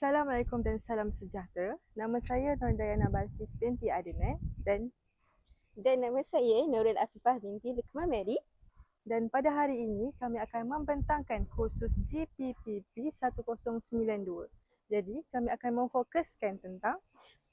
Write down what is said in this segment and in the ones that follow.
Assalamualaikum dan salam sejahtera. Nama saya Nordayana Balkis binti Adnan dan nama saya Nurul Afifah binti Lukman Mary. pada hari ini kami akan membentangkan kursus GPPP 1092. Jadi kami akan memfokuskan tentang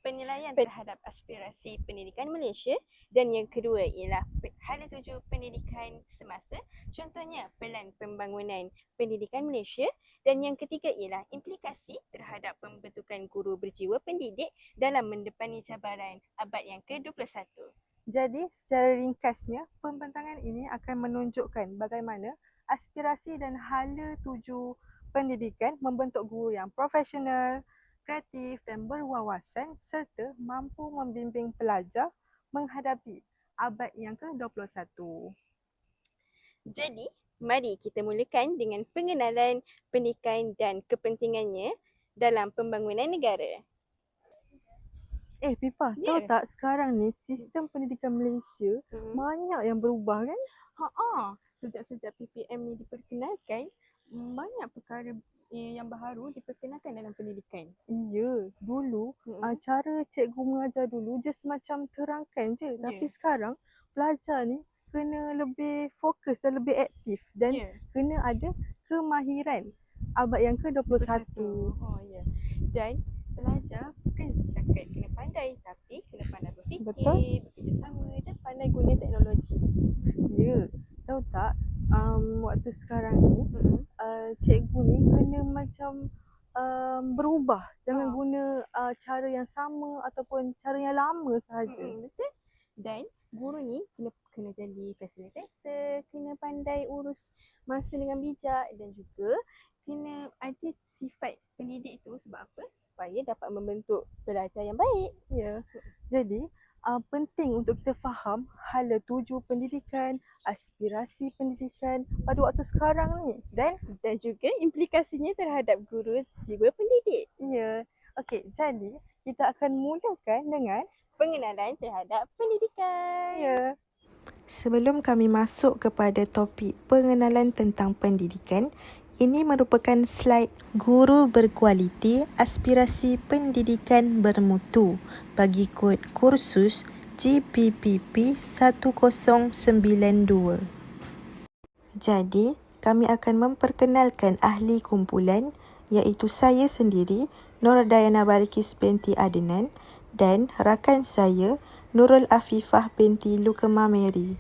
penilaian terhadap aspirasi pendidikan Malaysia, dan yang kedua ialah hala tuju pendidikan semasa, contohnya pelan pembangunan pendidikan Malaysia, dan yang ketiga ialah implikasi terhadap pembentukan guru berjiwa pendidik dalam mendepani cabaran abad yang ke-21. Jadi, secara ringkasnya, pembentangan ini akan menunjukkan bagaimana aspirasi dan hala tuju pendidikan membentuk guru yang profesional, kreatif dan berwawasan serta mampu membimbing pelajar menghadapi abad yang ke-21. Jadi, mari kita mulakan dengan pengenalan pendidikan dan kepentingannya dalam pembangunan negara. Pipa, tahu tak sekarang ni sistem pendidikan Malaysia banyak yang berubah kan? Sejak PPM ni diperkenalkan, banyak perkara yang baru diperkenalkan dalam pendidikan. Ya, dulu cara cikgu mengajar dulu just macam terangkan je. Tapi sekarang pelajar ni kena lebih fokus dan lebih aktif dan kena ada kemahiran abad yang ke-21. Dan pelajar bukan setakat kena pandai, tapi kena pandai berfikir, bekerjasama dan pandai guna teknologi. Ya, tahu tak waktu sekarang ni cikgu ni kena macam berubah. Jangan guna cara yang sama ataupun cara yang lama sahaja. Betul. Dan guru ni kena jadi fasilitator, kena pandai urus masa dengan bijak, dan juga kena ada sifat pendidik itu. Sebab apa? Supaya dapat membentuk pelajar yang baik. Ya. Jadi penting untuk kita faham hala tuju pendidikan, aspirasi pendidikan pada waktu sekarang ni dan juga implikasinya terhadap guru jiwa pendidik. Ya. Okey, jadi kita akan mulakan dengan pengenalan terhadap pendidikan. Ya. Sebelum kami masuk kepada topik pengenalan tentang pendidikan, ini merupakan slide guru berkualiti aspirasi pendidikan bermutu bagi kod kursus GPPP 1092. Jadi, kami akan memperkenalkan ahli kumpulan iaitu saya sendiri, Nordayana Balkis binti Adnan, dan rakan saya, Nurul Afifah binti Lukman Mary.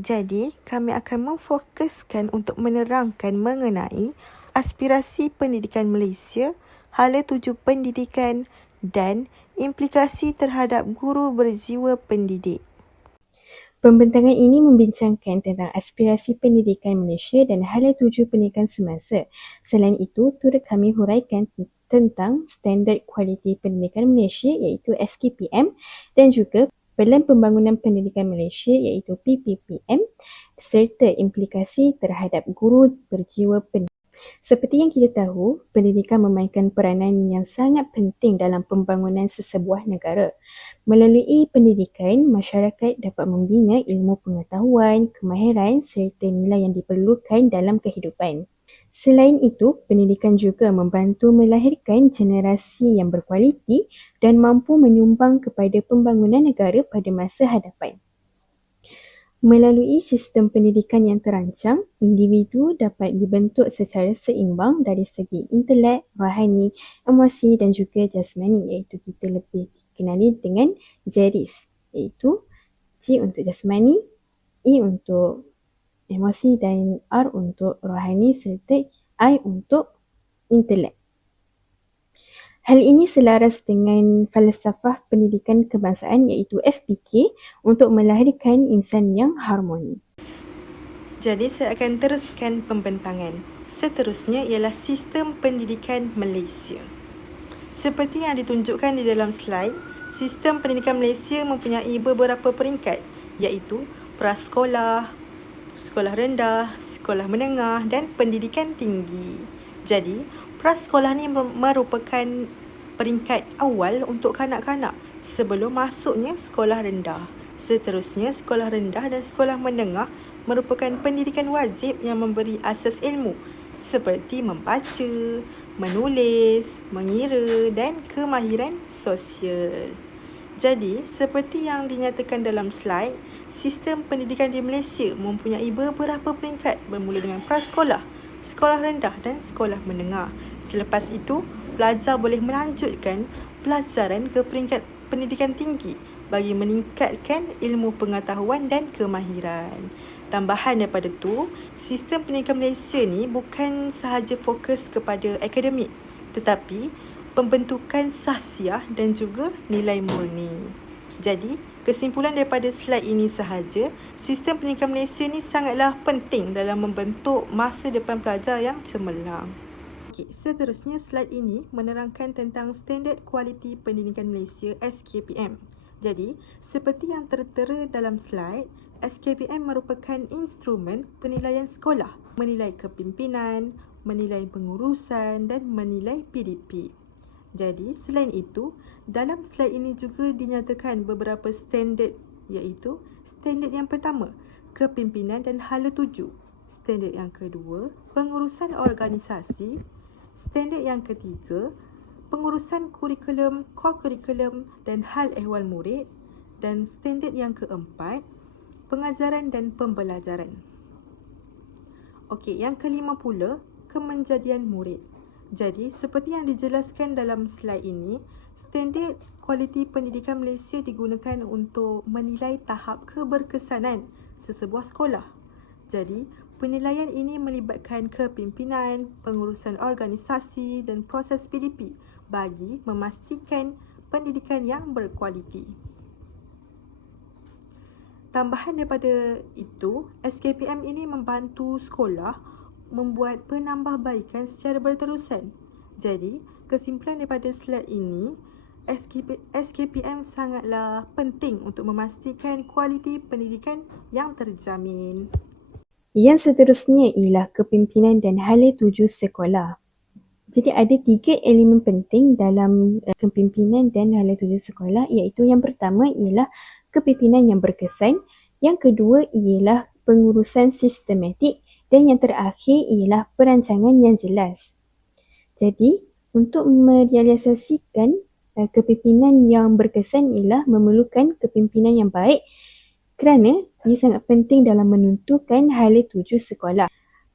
Jadi, kami akan memfokuskan untuk menerangkan mengenai aspirasi pendidikan Malaysia, hala tuju pendidikan dan implikasi terhadap guru berjiwa pendidik. Pembentangan ini membincangkan tentang aspirasi pendidikan Malaysia dan hala tuju pendidikan semasa. Selain itu, turut kami huraikan tentang Standard Kualiti Pendidikan Malaysia iaitu SKPM, dan juga Pelan Pembangunan Pendidikan Malaysia iaitu PPPM, serta implikasi terhadap guru berjiwa pendidikan. Seperti yang kita tahu, pendidikan memainkan peranan yang sangat penting dalam pembangunan sesebuah negara. Melalui pendidikan, masyarakat dapat membina ilmu pengetahuan, kemahiran serta nilai yang diperlukan dalam kehidupan. Selain itu, pendidikan juga membantu melahirkan generasi yang berkualiti dan mampu menyumbang kepada pembangunan negara pada masa hadapan. Melalui sistem pendidikan yang terancang, individu dapat dibentuk secara seimbang dari segi intelek, rohani, emosi dan juga jasmani, iaitu kita lebih dikenali dengan JERIS, iaitu J untuk jasmani, E untuk emosi dan R untuk rohani serta I untuk intelek. Hal ini selaras dengan falsafah pendidikan kebangsaan iaitu FPK untuk melahirkan insan yang harmoni. Jadi saya akan teruskan pembentangan. Seterusnya ialah sistem pendidikan Malaysia. Seperti yang ditunjukkan di dalam slide, sistem pendidikan Malaysia mempunyai beberapa peringkat iaitu prasekolah, sekolah rendah, sekolah menengah dan pendidikan tinggi. Jadi, prasekolah ni merupakan peringkat awal untuk kanak-kanak sebelum masuknya sekolah rendah. Seterusnya, sekolah rendah dan sekolah menengah merupakan pendidikan wajib yang memberi asas ilmu seperti membaca, menulis, mengira dan kemahiran sosial. Jadi, seperti yang dinyatakan dalam slide, sistem pendidikan di Malaysia mempunyai beberapa peringkat bermula dengan prasekolah, sekolah rendah dan sekolah menengah. Selepas itu, pelajar boleh melanjutkan pelajaran ke peringkat pendidikan tinggi bagi meningkatkan ilmu pengetahuan dan kemahiran. Tambahan daripada tu, sistem pendidikan Malaysia ni bukan sahaja fokus kepada akademik, tetapi pembentukan sahsiah dan juga nilai murni. Jadi, kesimpulan daripada slide ini sahaja, sistem pendidikan Malaysia ni sangatlah penting dalam membentuk masa depan pelajar yang cemerlang. Okey, seterusnya slide ini menerangkan tentang Standard Kualiti Pendidikan Malaysia SKPM. Jadi, seperti yang tertera dalam slide, SKPM merupakan instrumen penilaian sekolah, menilai kepimpinan, menilai pengurusan dan menilai PDP. Jadi, selain itu, dalam slide ini juga dinyatakan beberapa standard, iaitu standard yang pertama, kepimpinan dan hala tuju. Standard yang kedua, pengurusan organisasi. Standard yang ketiga, pengurusan kurikulum, co-kurikulum dan hal ehwal murid. Dan standard yang keempat, pengajaran dan pembelajaran. Okey, yang kelima pula, kemenjadian murid. Jadi, seperti yang dijelaskan dalam slide ini, Standard Kualiti Pendidikan Malaysia digunakan untuk menilai tahap keberkesanan sesebuah sekolah. Jadi, penilaian ini melibatkan kepimpinan, pengurusan organisasi dan proses PDP bagi memastikan pendidikan yang berkualiti. Tambahan daripada itu, SKPM ini membantu sekolah membuat penambahbaikan secara berterusan. Jadi, kesimpulan daripada slide ini, SKPM sangatlah penting untuk memastikan kualiti pendidikan yang terjamin. Yang seterusnya ialah kepimpinan dan hala tuju sekolah. Jadi ada 3 elemen penting dalam kepimpinan dan hala tuju sekolah, iaitu yang pertama ialah kepimpinan yang berkesan, yang kedua ialah pengurusan sistematik dan yang terakhir ialah perancangan yang jelas. Jadi, untuk merealisasikan kepimpinan yang berkesan ialah memerlukan kepimpinan yang baik kerana ia sangat penting dalam menentukan hala tuju sekolah.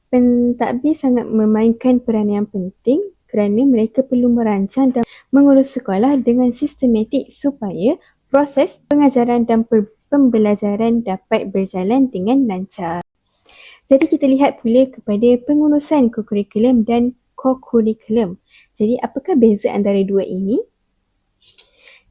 Pentadbir sangat memainkan peranan yang penting kerana mereka perlu merancang dan mengurus sekolah dengan sistematik supaya proses pengajaran dan pembelajaran dapat berjalan dengan lancar. Jadi kita lihat pula kepada pengurusan co-kurikulum dan co-kurikulum. Jadi apakah beza antara dua ini?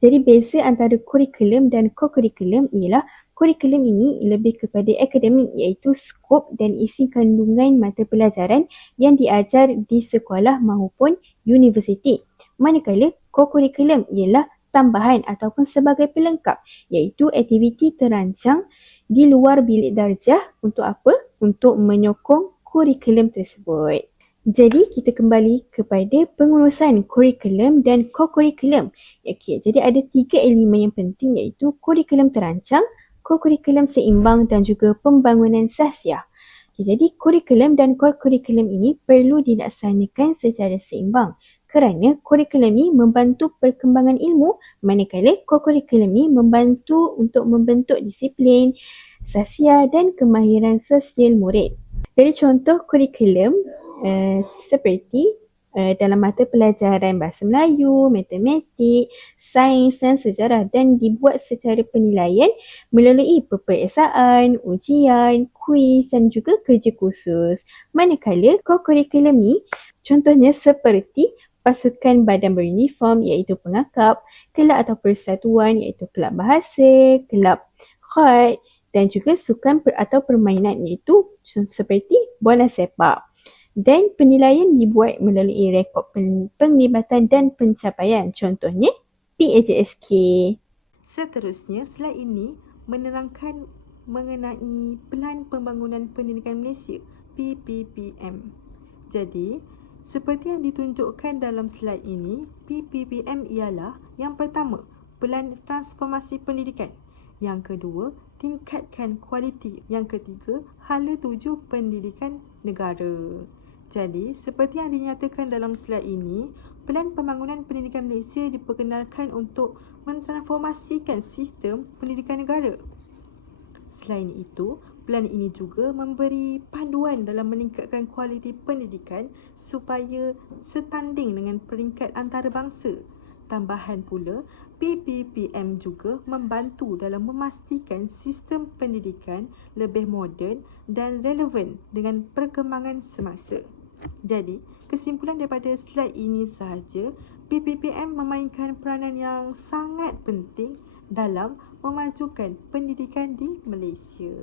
Jadi beza antara kurikulum dan co-kurikulum ialah kurikulum ini lebih kepada akademik, iaitu skop dan isi kandungan mata pelajaran yang diajar di sekolah maupun universiti. Manakala co-kurikulum ialah tambahan ataupun sebagai pelengkap, iaitu aktiviti terancang di luar bilik darjah untuk apa? Untuk menyokong kurikulum tersebut. Jadi kita kembali kepada pengurusan kurikulum dan co-kurikulum. Okey, jadi ada 3 elemen yang penting, iaitu kurikulum terancang, co-kurikulum seimbang dan juga pembangunan sahsiah. Okay, jadi kurikulum dan co-kurikulum ini perlu dilaksanakan secara seimbang kerana kurikulum ini membantu perkembangan ilmu, manakala co-kurikulum ini membantu untuk membentuk disiplin, sahsiah dan kemahiran sosial murid. Jadi contoh kurikulum seperti dalam mata pelajaran Bahasa Melayu, Matematik, Sains dan Sejarah dan dibuat secara penilaian melalui peperiksaan, ujian, kuis dan juga kerja khusus. Manakala co-kurikulum ni contohnya seperti pasukan badan beruniform iaitu pengakap, kelab atau persatuan iaitu kelab bahasa, kelab khat dan juga sukan atau permainan iaitu seperti bola sepak. Dan penilaian dibuat melalui rekod penglibatan dan pencapaian, contohnya PAJSK. Seterusnya, slide ini menerangkan mengenai Pelan Pembangunan Pendidikan Malaysia PPPM. Jadi, seperti yang ditunjukkan dalam slide ini, PPPM ialah yang pertama, Pelan Transformasi Pendidikan. Yang kedua, tingkatkan kualiti. Yang ketiga, hala tuju pendidikan negara. Jadi, seperti yang dinyatakan dalam slide ini, Pelan Pembangunan Pendidikan Malaysia diperkenalkan untuk mentransformasikan sistem pendidikan negara. Selain itu, pelan ini juga memberi panduan dalam meningkatkan kualiti pendidikan supaya setanding dengan peringkat antarabangsa. Tambahan pula, PPPM juga membantu dalam memastikan sistem pendidikan lebih moden dan relevan dengan perkembangan semasa. Jadi, kesimpulan daripada slide ini sahaja, PPPM memainkan peranan yang sangat penting dalam memajukan pendidikan di Malaysia.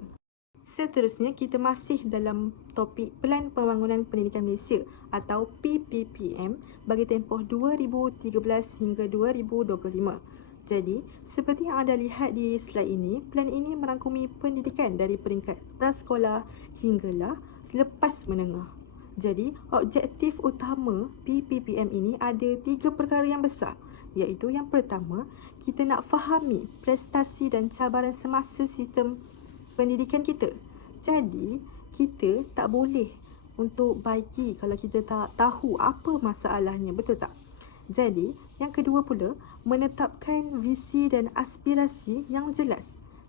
Seterusnya, kita masih dalam topik Pelan Pembangunan Pendidikan Malaysia atau PPPM bagi tempoh 2013 hingga 2025. Jadi, seperti yang anda lihat di slide ini, pelan ini merangkumi pendidikan dari peringkat prasekolah hinggalah selepas menengah. Jadi, objektif utama PPPM ini ada 3 perkara yang besar, iaitu yang pertama, kita nak fahami prestasi dan cabaran semasa sistem pendidikan kita. Jadi, kita tak boleh untuk baiki kalau kita tak tahu apa masalahnya, betul tak? Jadi, yang kedua pula, menetapkan visi dan aspirasi yang jelas.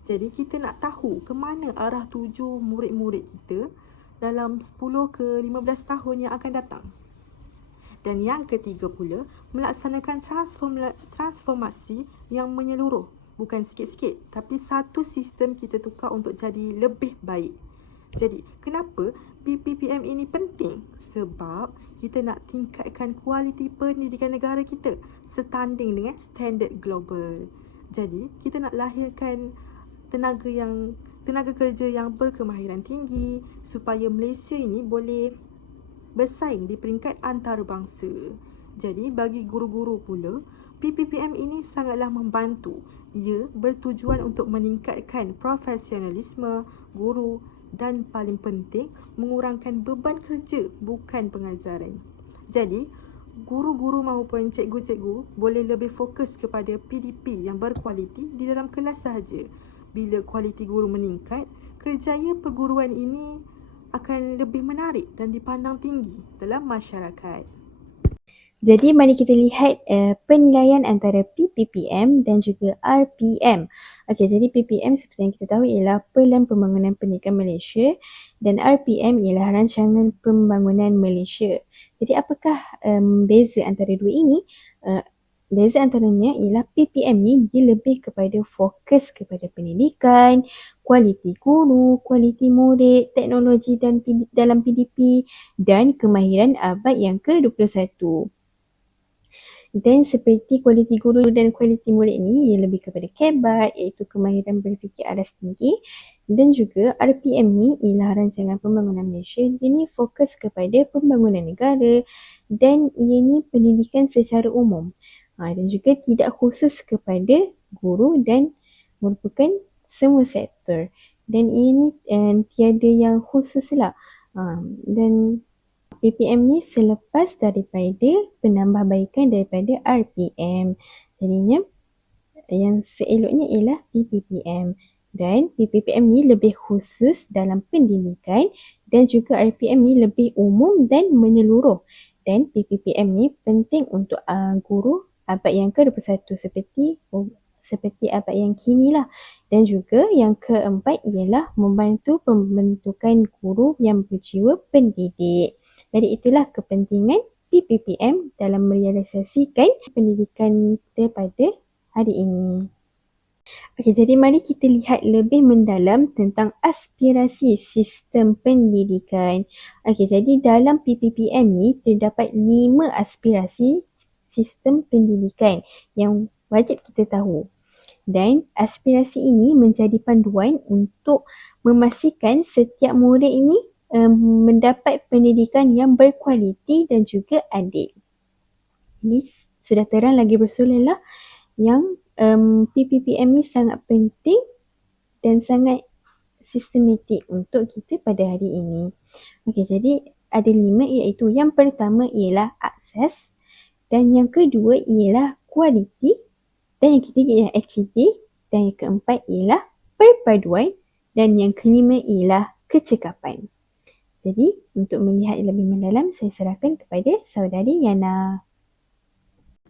Jadi, kita nak tahu ke mana arah tuju murid-murid kita dalam 10 ke 15 tahun yang akan datang. Dan yang ketiga pula, melaksanakan transformasi yang menyeluruh. Bukan sikit-sikit, tapi satu sistem kita tukar untuk jadi lebih baik. Jadi, kenapa PPPM ini penting? Sebab kita nak tingkatkan kualiti pendidikan negara kita setanding dengan standard global. Jadi, kita nak lahirkan tenaga kerja yang berkemahiran tinggi supaya Malaysia ini boleh bersaing di peringkat antarabangsa. Jadi, bagi guru-guru pula, PPPM ini sangatlah membantu. Ia bertujuan untuk meningkatkan profesionalisme guru dan paling penting, mengurangkan beban kerja bukan pengajaran. Jadi, guru-guru maupun cikgu-cikgu boleh lebih fokus kepada PDP yang berkualiti di dalam kelas sahaja. Bila kualiti guru meningkat, kerjaya perguruan ini akan lebih menarik dan dipandang tinggi dalam masyarakat. Jadi mari kita lihat penilaian antara PPPM dan juga RPM. Okey, jadi PPM seperti yang kita tahu ialah Pelan Pembangunan Pendidikan Malaysia dan RPM ialah Rancangan Pembangunan Malaysia. Jadi apakah beza antara dua ini? Beza antaranya ialah PPM ni dia lebih kepada fokus kepada pendidikan, kualiti guru, kualiti murid, teknologi dan dalam PDP dan kemahiran abad yang ke-21. Dan seperti kualiti guru dan kualiti murid ni ia lebih kepada KEBAT iaitu kemahiran berfikir aras tinggi, dan juga RPM ni ialah Rancangan Pembangunan Malaysia. Dia ni fokus kepada pembangunan negara dan ia ni pendidikan secara umum. Dan juga tidak khusus kepada guru dan merupakan semua sektor. Dan ini tiada yang khusus lah. Dan PPM ni selepas daripada penambahbaikan daripada RPM. Jadinya yang seeloknya ialah PPPM. Dan PPPM ni lebih khusus dalam pendidikan dan juga RPM ni lebih umum dan menyeluruh. Dan PPPM ni penting untuk guru abad yang ke-21 seperti abad yang kini lah. Dan juga yang keempat ialah membantu pembentukan guru yang berjiwa pendidik. Jadi itulah kepentingan PPPM dalam merealisasikan pendidikan kita pada hari ini. Okey, jadi mari kita lihat lebih mendalam tentang aspirasi sistem pendidikan. Okey, jadi dalam PPPM ni terdapat 5 aspirasi sistem pendidikan yang wajib kita tahu. Dan aspirasi ini menjadi panduan untuk memastikan setiap murid ini mendapat pendidikan yang berkualiti dan juga adil. Ini sudah terang lagi bersulailah yang PPPM ni sangat penting dan sangat sistematik untuk kita pada hari ini. Okey, jadi ada 5 iaitu yang pertama ialah akses, dan yang kedua ialah kualiti, dan yang ketiga ialah equity, dan yang keempat ialah perpaduan, dan yang kelima ialah kecekapan. Jadi, untuk melihat lebih mendalam, saya serahkan kepada saudari Yana.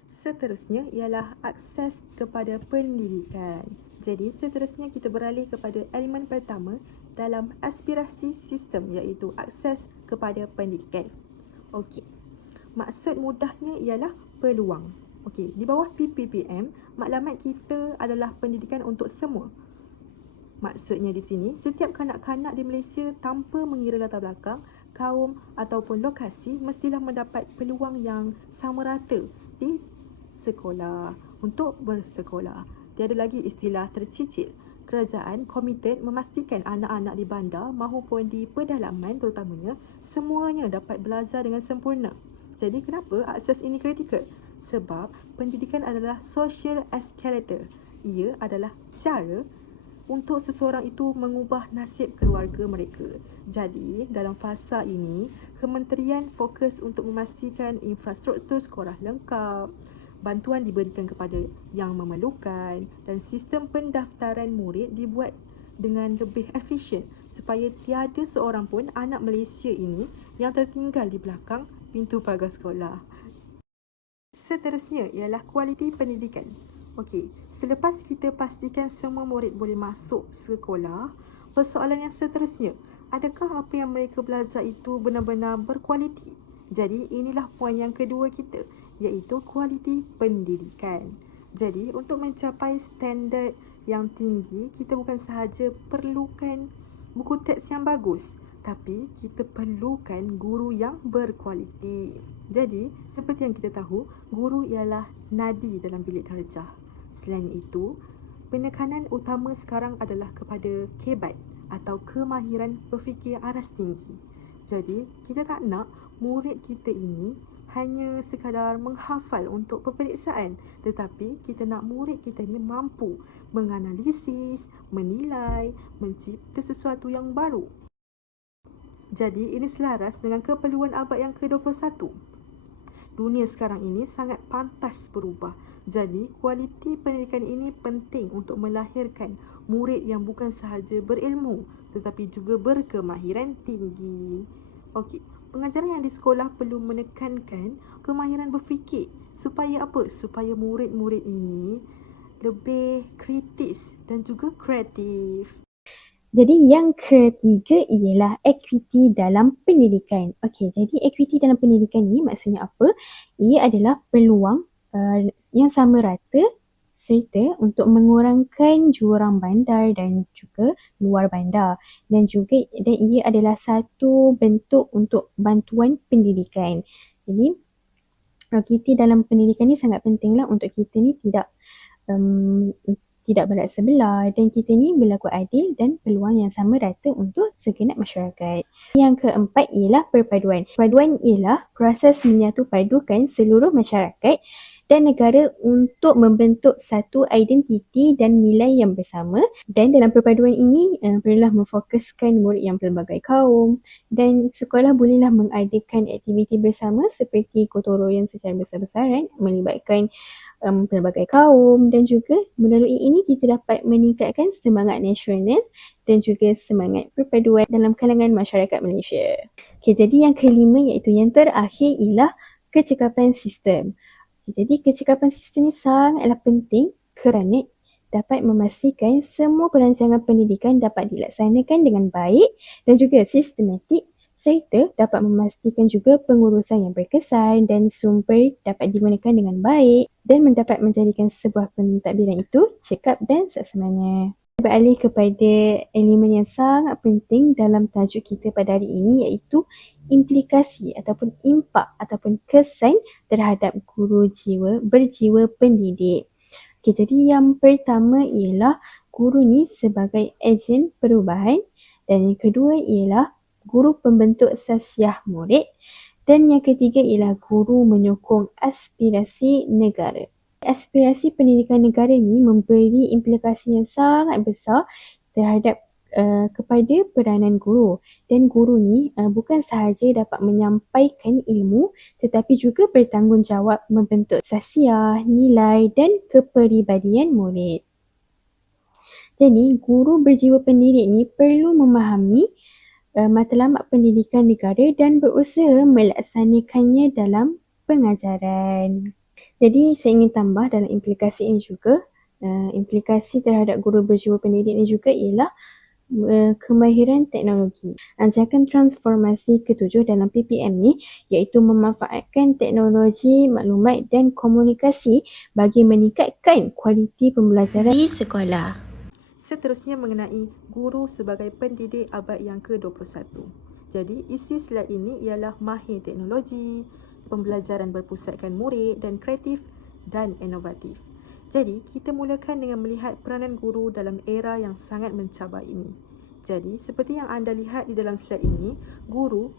Seterusnya ialah akses kepada pendidikan. Jadi seterusnya kita beralih kepada elemen pertama dalam aspirasi sistem, iaitu akses kepada pendidikan. Okey. Maksud mudahnya ialah peluang. Okey, di bawah PPPM, maklumat kita adalah pendidikan untuk semua. Maksudnya di sini, setiap kanak-kanak di Malaysia tanpa mengira latar belakang, kaum ataupun lokasi mestilah mendapat peluang yang sama rata di sekolah untuk bersekolah. Tiada lagi istilah tercicil. Kerajaan komited memastikan anak-anak di bandar maupun di pedalaman terutamanya semuanya dapat belajar dengan sempurna. Jadi kenapa akses ini kritikal? Sebab pendidikan adalah social escalator. Ia adalah cara untuk seseorang itu mengubah nasib keluarga mereka. Jadi, dalam fasa ini, kementerian fokus untuk memastikan infrastruktur sekolah lengkap, bantuan diberikan kepada yang memerlukan dan sistem pendaftaran murid dibuat dengan lebih efisien supaya tiada seorang pun anak Malaysia ini yang tertinggal di belakang pintu pagar sekolah. Seterusnya ialah kualiti pendidikan. Okey, selepas kita pastikan semua murid boleh masuk sekolah, persoalan yang seterusnya, adakah apa yang mereka belajar itu benar-benar berkualiti? Jadi inilah poin yang kedua kita, iaitu kualiti pendidikan. Jadi untuk mencapai standard yang tinggi, kita bukan sahaja perlukan buku teks yang bagus, tapi kita perlukan guru yang berkualiti. Jadi, seperti yang kita tahu, guru ialah nadi dalam bilik darjah. Selain itu, penekanan utama sekarang adalah kepada kebat atau kemahiran berfikir aras tinggi. Jadi, kita tak nak murid kita ini hanya sekadar menghafal untuk peperiksaan, tetapi kita nak murid kita ni mampu menganalisis, menilai, mencipta sesuatu yang baru. Jadi, ini selaras dengan keperluan abad yang ke-21. Dunia sekarang ini sangat pantas berubah. Jadi, kualiti pendidikan ini penting untuk melahirkan murid yang bukan sahaja berilmu, tetapi juga berkemahiran tinggi. Okey, pengajaran yang di sekolah perlu menekankan kemahiran berfikir. Supaya apa? Supaya murid-murid ini lebih kritis dan juga kreatif. Jadi yang ketiga ialah equity dalam pendidikan. Okey, jadi equity dalam pendidikan ni maksudnya apa? Ia adalah peluang yang sama rata serta untuk mengurangkan jurang bandar dan juga luar bandar, dan ia adalah satu bentuk untuk bantuan pendidikan. Jadi equity dalam pendidikan ni sangat pentinglah untuk kita ni tidak berat sebelah dan kita ni berlaku adil dan peluang yang sama rata untuk segenap masyarakat. Yang keempat ialah perpaduan. Perpaduan ialah proses menyatu padukan seluruh masyarakat dan negara untuk membentuk satu identiti dan nilai yang bersama, dan dalam perpaduan ini perlulah memfokuskan murid yang pelbagai kaum, dan sekolah bolehlah mengadakan aktiviti bersama seperti gotong royong secara besar-besaran melibatkan pelbagai kaum, dan juga melalui ini kita dapat meningkatkan semangat nasional dan juga semangat perpaduan dalam kalangan masyarakat Malaysia. Okay, jadi yang kelima iaitu yang terakhir ialah kecekapan sistem. Jadi kecekapan sistem ini sangatlah penting kerana dapat memastikan semua perancangan pendidikan dapat dilaksanakan dengan baik dan juga sistematik, serta dapat memastikan juga pengurusan yang berkesan dan sumber dapat digunakan dengan baik dan mendapat menjadikan sebuah pentadbiran itu cekap dan saksamana. Beralih kepada elemen yang sangat penting dalam tajuk kita pada hari ini, iaitu implikasi ataupun impak ataupun kesan terhadap guru berjiwa pendidik. Okay, jadi yang pertama ialah guru ni sebagai ejen perubahan, dan yang kedua ialah guru pembentuk sasiah murid, dan yang ketiga ialah guru menyokong aspirasi negara. Aspirasi pendidikan negara ini memberi implikasi yang sangat besar terhadap kepada peranan guru, dan guru ni bukan sahaja dapat menyampaikan ilmu tetapi juga bertanggungjawab membentuk sasiah, nilai dan kepribadian murid. Jadi guru berjiwa pendidik ni perlu memahami matlamat pendidikan negara dan berusaha melaksanakannya dalam pengajaran. Jadi saya ingin tambah dalam implikasi ini juga, implikasi terhadap guru berjiwa pendidik ini juga ialah kemahiran teknologi. Anjakan transformasi ketujuh dalam PPM ni iaitu memanfaatkan teknologi maklumat dan komunikasi bagi meningkatkan kualiti pembelajaran di sekolah. Seterusnya mengenai guru sebagai pendidik abad yang ke-21. Jadi, isi slide ini ialah mahir teknologi, pembelajaran berpusatkan murid dan kreatif dan inovatif. Jadi, kita mulakan dengan melihat peranan guru dalam era yang sangat mencabar ini. Jadi, seperti yang anda lihat di dalam slide ini, guru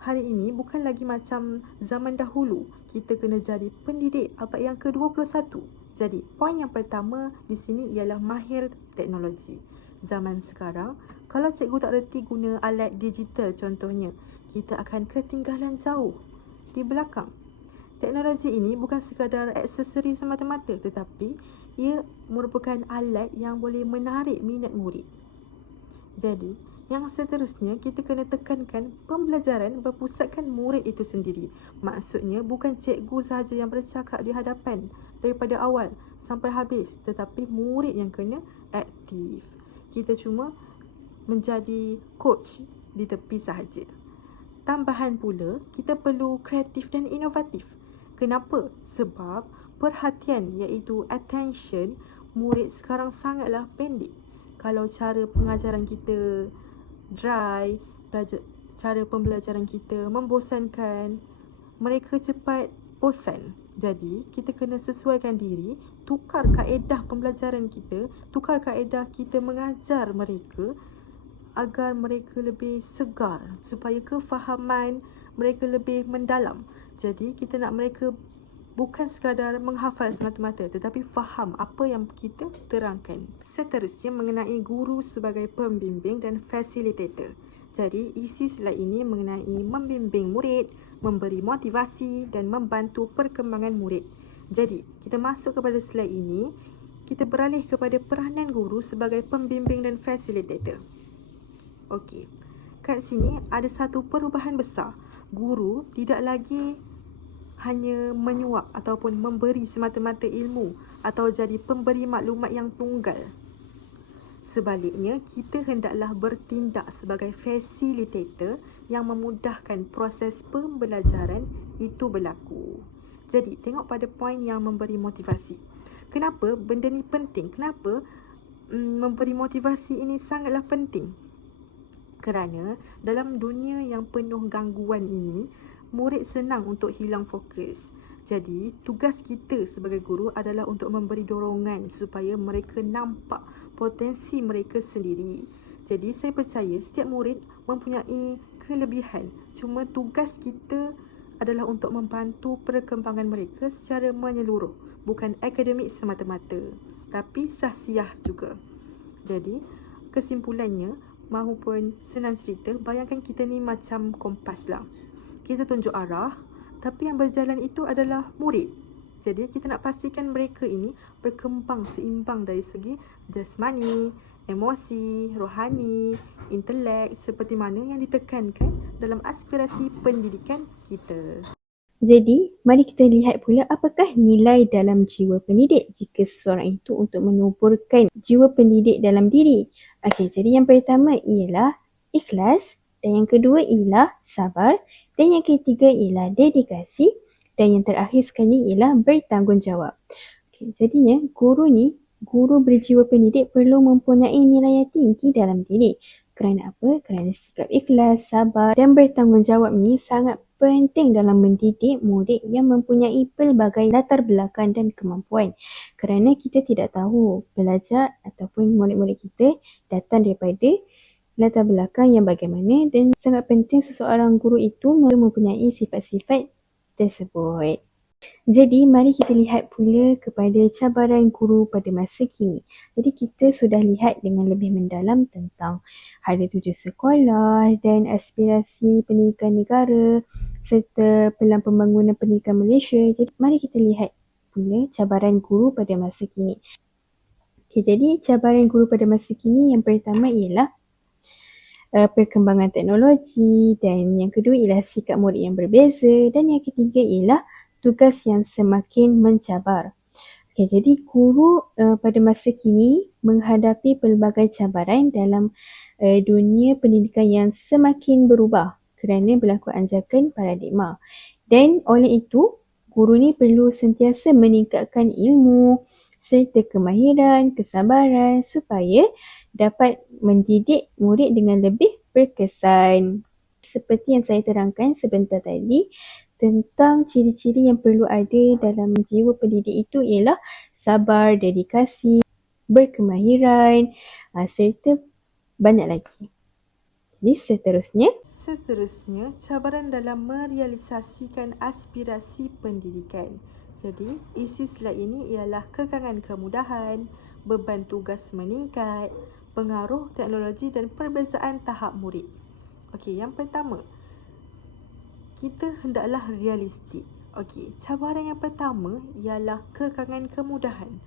hari ini bukan lagi macam zaman dahulu. Kita kena jadi pendidik abad yang ke-21. Jadi, poin yang pertama di sini ialah mahir teknologi. Zaman sekarang, kalau cikgu tak reti guna alat digital contohnya, kita akan ketinggalan jauh di belakang. Teknologi ini bukan sekadar aksesori semata-mata, tetapi ia merupakan alat yang boleh menarik minat murid. Jadi, yang seterusnya kita kena tekankan pembelajaran berpusatkan murid itu sendiri. Maksudnya bukan cikgu sahaja yang bercakap di hadapan daripada awal sampai habis, tetapi murid yang kena aktif. Kita cuma menjadi coach di tepi sahaja. Tambahan pula, kita perlu kreatif dan inovatif. Kenapa? Sebab perhatian iaitu attention murid sekarang sangatlah pendek. Kalau cara pengajaran kita dry, cara pembelajaran kita membosankan, mereka cepat bosan. Jadi, kita kena sesuaikan diri, tukar kaedah pembelajaran kita, tukar kaedah kita mengajar mereka agar mereka lebih segar, supaya kefahaman mereka lebih mendalam. Jadi, kita nak mereka bukan sekadar menghafal semata-mata, tetapi faham apa yang kita terangkan. Seterusnya mengenai guru sebagai pembimbing dan fasilitator. Jadi, isi slide ini mengenai membimbing murid, memberi motivasi dan membantu perkembangan murid. Jadi, kita masuk kepada slide ini, kita beralih kepada peranan guru sebagai pembimbing dan fasilitator. Okey, kat sini ada satu perubahan besar. Guru tidak lagi hanya menyuap ataupun memberi semata-mata ilmu atau jadi pemberi maklumat yang tunggal. Sebaliknya, kita hendaklah bertindak sebagai facilitator yang memudahkan proses pembelajaran itu berlaku. Jadi, tengok pada poin yang memberi motivasi. Kenapa benda ni penting? Kenapa memberi motivasi ini sangatlah penting? Kerana dalam dunia yang penuh gangguan ini, murid senang untuk hilang fokus. Jadi, tugas kita sebagai guru adalah untuk memberi dorongan supaya mereka nampak potensi mereka sendiri. Jadi, saya percaya setiap murid mempunyai kelebihan. Cuma tugas kita adalah untuk membantu perkembangan mereka secara menyeluruh. Bukan akademik semata-mata, tapi sahsiah juga. Jadi, kesimpulannya, mahupun senang cerita, bayangkan kita ni macam kompas lah. Kita tunjuk arah, tapi yang berjalan itu adalah murid. Jadi kita nak pastikan mereka ini berkembang seimbang dari segi jasmani, emosi, rohani, intelek seperti mana yang ditekankan dalam aspirasi pendidikan kita. Jadi, mari kita lihat pula apakah nilai dalam jiwa pendidik jika seseorang itu untuk menuburkan jiwa pendidik dalam diri. Okey, jadi yang pertama ialah ikhlas dan yang kedua ialah sabar dan yang ketiga ialah dedikasi dan yang terakhir sekali ialah bertanggungjawab. Okay, jadinya guru berjiwa pendidik perlu mempunyai nilai yang tinggi dalam diri. Kerana apa? Kerana sikap ikhlas, sabar dan bertanggungjawab ni sangat penting dalam mendidik murid yang mempunyai pelbagai latar belakang dan kemampuan. Kerana kita tidak tahu pelajar ataupun murid-murid kita datang daripada latar belakang yang bagaimana dan sangat penting seseorang guru itu mempunyai sifat-sifat tersebut. Jadi, mari kita lihat pula kepada cabaran guru pada masa kini. Jadi, kita sudah lihat dengan lebih mendalam tentang hala tuju sekolah dan aspirasi pendidikan negara serta pelan pembangunan pendidikan Malaysia. Jadi, mari kita lihat pula cabaran guru pada masa kini. Okay, jadi cabaran guru pada masa kini yang pertama ialah perkembangan teknologi, dan yang kedua ialah sikap murid yang berbeza, dan yang ketiga ialah tugas yang semakin mencabar. Okay, jadi guru pada masa kini menghadapi pelbagai cabaran dalam dunia pendidikan yang semakin berubah kerana berlaku anjakan paradigma. Dan oleh itu, guru ni perlu sentiasa meningkatkan ilmu serta kemahiran, kesabaran supaya dapat mendidik murid dengan lebih berkesan. Seperti yang saya terangkan sebentar tadi, tentang ciri-ciri yang perlu ada dalam jiwa pendidik itu ialah sabar, dedikasi, berkemahiran, serta banyak lagi. Jadi Seterusnya, cabaran dalam merealisasikan aspirasi pendidikan. Jadi, isi slide ini ialah kekangan kemudahan, beban tugas meningkat, pengaruh teknologi dan perbezaan tahap murid. Okey, yang pertama, kita hendaklah realistik. Okey, cabaran yang pertama ialah kekangan kemudahan.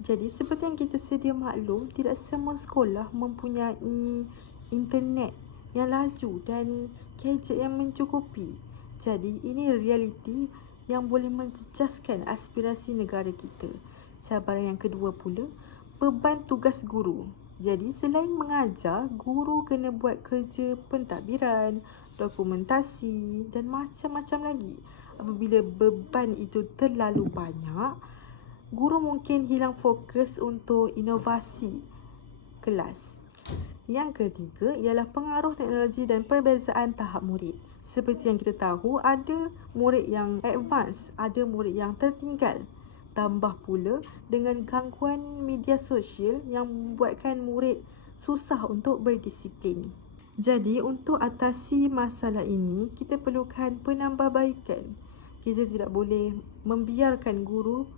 Jadi, seperti yang kita sedia maklum, tidak semua sekolah mempunyai internet yang laju dan gadget yang mencukupi. Jadi, ini realiti yang boleh menjejaskan aspirasi negara kita. Cabaran yang kedua pula, beban tugas guru. Jadi, selain mengajar, guru kena buat kerja pentadbiran, dokumentasi dan macam-macam lagi. Apabila beban itu terlalu banyak, guru mungkin hilang fokus untuk inovasi kelas. Yang ketiga ialah pengaruh teknologi dan perbezaan tahap murid. Seperti yang kita tahu, ada murid yang advance, ada murid yang tertinggal. Tambah pula dengan gangguan media sosial yang membuatkan murid susah untuk berdisiplin. Jadi, untuk atasi masalah ini, kita perlukan penambahbaikan. Kita tidak boleh membiarkan guru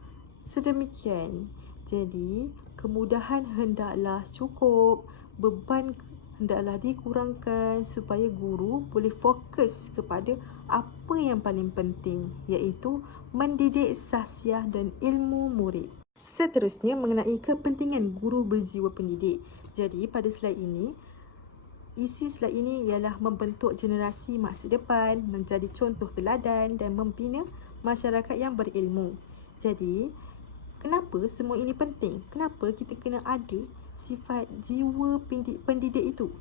sedemikian. Jadi, kemudahan hendaklah cukup, beban hendaklah dikurangkan supaya guru boleh fokus kepada apa yang paling penting, iaitu mendidik sahsiah dan ilmu murid. Seterusnya, mengenai kepentingan guru berjiwa pendidik. Jadi, pada slide ini, isi slide ini ialah membentuk generasi masa depan, menjadi contoh teladan dan membina masyarakat yang berilmu. Jadi, kenapa semua ini penting? Kenapa kita kena ada sifat jiwa pendidik itu?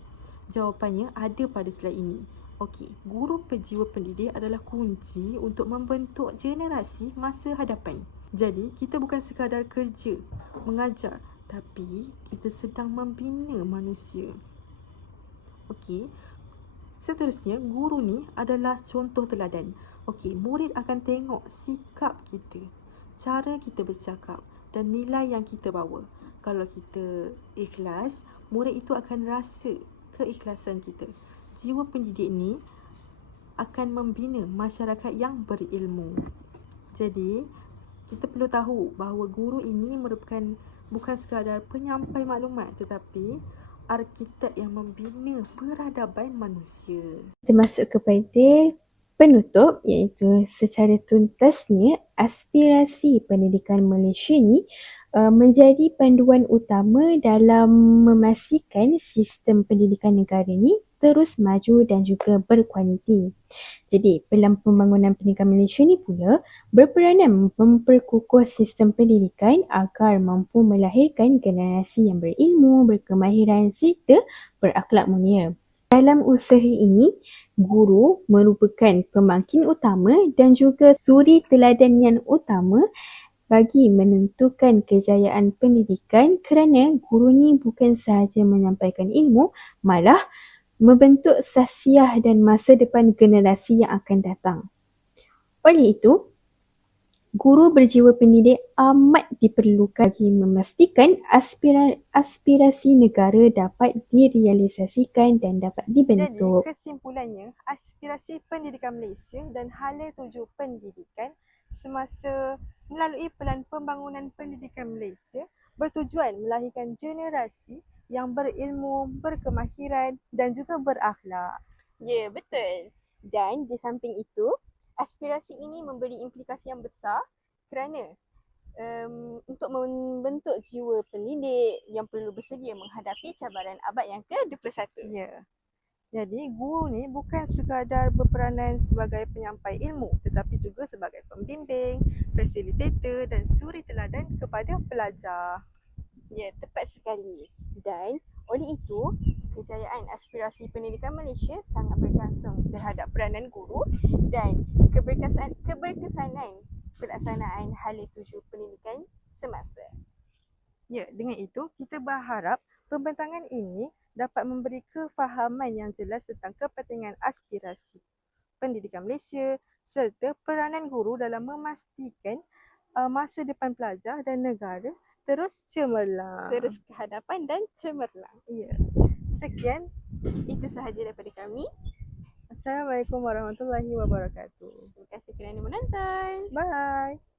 Jawapannya ada pada slide ini. Okey, guru berjiwa pendidik adalah kunci untuk membentuk generasi masa hadapan. Jadi, kita bukan sekadar kerja, mengajar, tapi kita sedang membina manusia. Okey, seterusnya, guru ni adalah contoh teladan. Okey, murid akan tengok sikap kita, cara kita bercakap dan nilai yang kita bawa. Kalau kita ikhlas, murid itu akan rasa keikhlasan kita. Jiwa pendidik ni akan membina masyarakat yang berilmu. Jadi, kita perlu tahu bahawa guru ini merupakan bukan sekadar penyampai maklumat, tetapi arkitek yang membina peradaban manusia. kita masuk kepada penutup, iaitu secara tuntasnya aspirasi pendidikan Malaysia ni menjadi panduan utama dalam memastikan sistem pendidikan negara ni terus maju dan juga berkualiti. Jadi, dalam pembangunan pendidikan Malaysia ni pula berperanan memperkukuh sistem pendidikan agar mampu melahirkan generasi yang berilmu, berkemahiran serta berakhlak mulia. Dalam usaha ini, guru merupakan pemangkin utama dan juga suri teladan yang utama bagi menentukan kejayaan pendidikan, kerana guru ni bukan sahaja menyampaikan ilmu, malah membentuk sahsiah dan masa depan generasi yang akan datang. Oleh itu, guru berjiwa pendidik amat diperlukan bagi memastikan aspirasi negara dapat direalisasikan dan dapat dibentuk. Jadi, kesimpulannya, aspirasi pendidikan Malaysia dan hala tuju pendidikan semasa melalui pelan pembangunan pendidikan Malaysia bertujuan melahirkan generasi yang berilmu, berkemahiran dan juga berakhlak. Ya, betul. Dan di samping itu, aspirasi ini memberi implikasi yang besar kerana untuk membentuk jiwa pendidik yang perlu bersedia menghadapi cabaran abad yang ke-21. Ya. Jadi guru ni bukan sekadar berperanan sebagai penyampai ilmu tetapi juga sebagai pembimbing, fasilitator dan suri teladan kepada pelajar. Ya, tepat sekali. Dan oleh itu, kejayaan aspirasi pendidikan Malaysia sangat bergantung terhadap peranan guru dan keberkesanan pelaksanaan hala tuju pendidikan semasa. Ya, dengan itu kita berharap pembentangan ini dapat memberi kefahaman yang jelas tentang kepentingan aspirasi pendidikan Malaysia serta peranan guru dalam memastikan masa depan pelajar dan negara terus cemerlang. Terus ke hadapan dan cemerlang. Ya. Sekian. Itu sahaja daripada kami. Assalamualaikum warahmatullahi wabarakatuh. Terima kasih kerana menonton. Bye.